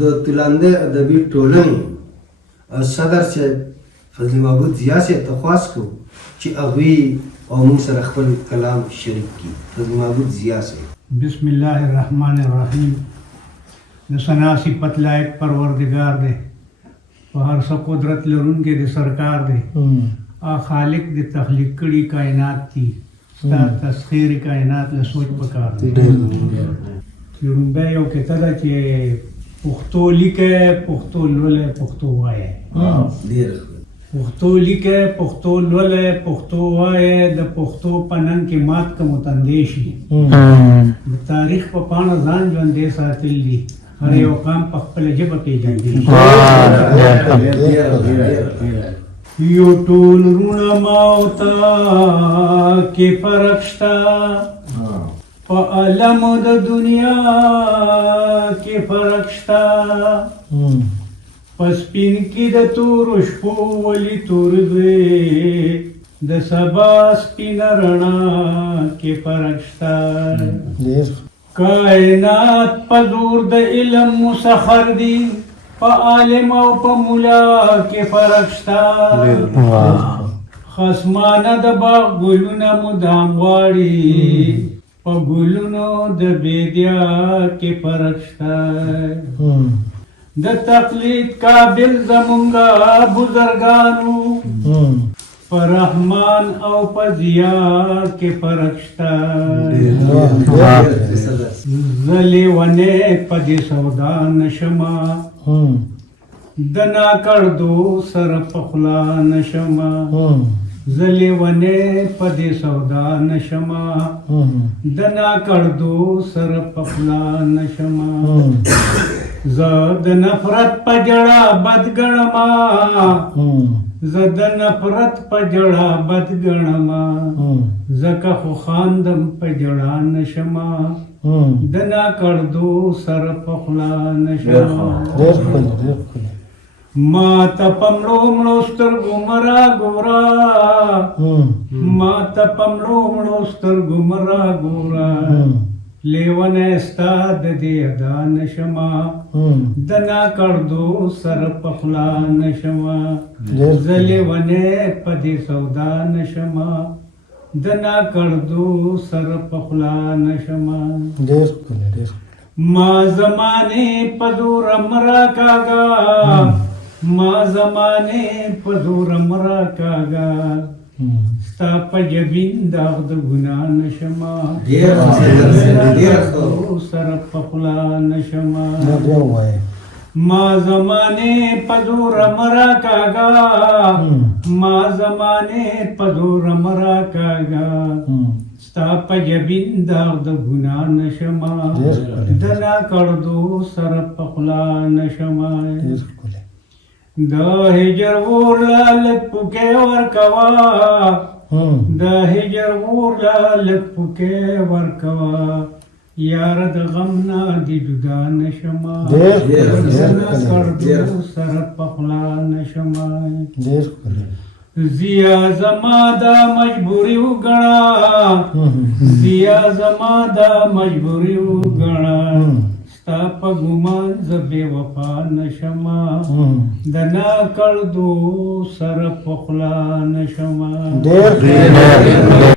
د تلانده ادبي ټولنې صدر صاحب فضل محمود ضیا صاحب ته خواست کوو چې هغوی او موږ سره خپل کلام شریک کړي. فضل محمود ضیا صاحب. بسم الله الرحمن الرحیم. د ثنا صفت لایق پروردگار دی، په هر څه قدرت لرونکی د سرکار دی. خالق د تخلیق کړي کائنات دي، ستا تسخیر کائنات له سوچ پکار دی. لومبی یو کته ده چې پښتو لیکه، پښتو لوله، پښتو وایه. پښتو لیکه، پښتو لوله، پښتو وایه. د پښتو په نن کې مات که متندې شي، د تاریخ په پاڼه ځان ژوندی ساتل دي. هر یو قام په خپله ژبه پېژندي. یو ټول روڼه ماوته کې فرق شته، په عالم د دنیا کې فرق شته. په سپین کې د تورو شپو ولې تور وې، د سبا سپینه رڼا کې فرق شته. کائنات په زور د علم مسخر دي، په عالم او په مولا کې فرق شته. خصمانه د باغ ګلونه مدام غواړي، په ګلونو د بیدیا کې فرق شته. د تقلید قابل زمونږه بزرګانو، په رحمان او په ضیا کې فرق شته. زه لیونی په دې سودا نشمه، د ناکړدو سره په خوله نشمه. زه لیونی په دې سودا نشمه، د ناکړدو سره په خوله نشمه. زه د نفرت په جړه بد ګڼمه، زه د نفرت په جړه بد ګڼمه. ځکه خو خاندم په جړه نشمه، د ناکړدو سره په خوله نشمه. ما ته په مړو مړو سترګو مه راګوره، ما ته په مړو مړو سترګو مه راګوره. لیونی ستا د دې ادا نشمه، د ناکړدو سره په خوله نشمه. زه لیونی په دې سودا نشمه، د ناکړدو سره په خوله نشمه. ما زمانې په زوره مه راکاږه، ما زمانې په زوره مه راکاږه. ستا په جبین داغ د ګناه نشمه، سره په خوله نشمه. ما زمانې په زوره مه راکاږه، ما زمانې په زوره مه راکاږه. ستا په جبین داغ د ګناه نشمه، د ناکړدو سره په خوله نشمه. د هجر اور لالک پوکې ورکوه، د هجر اور لالک پوکې ورکوه. یار د غم نه دې جدا نشمه، د ناکړدو سره په خوله نشمه. ضیا زما دا مجبوري وګڼه، ضیا زما دا مجبوري وګڼه. ستا په ګمان زه بې وفا نشمه، د ناکړدو سره په خوله نشمه.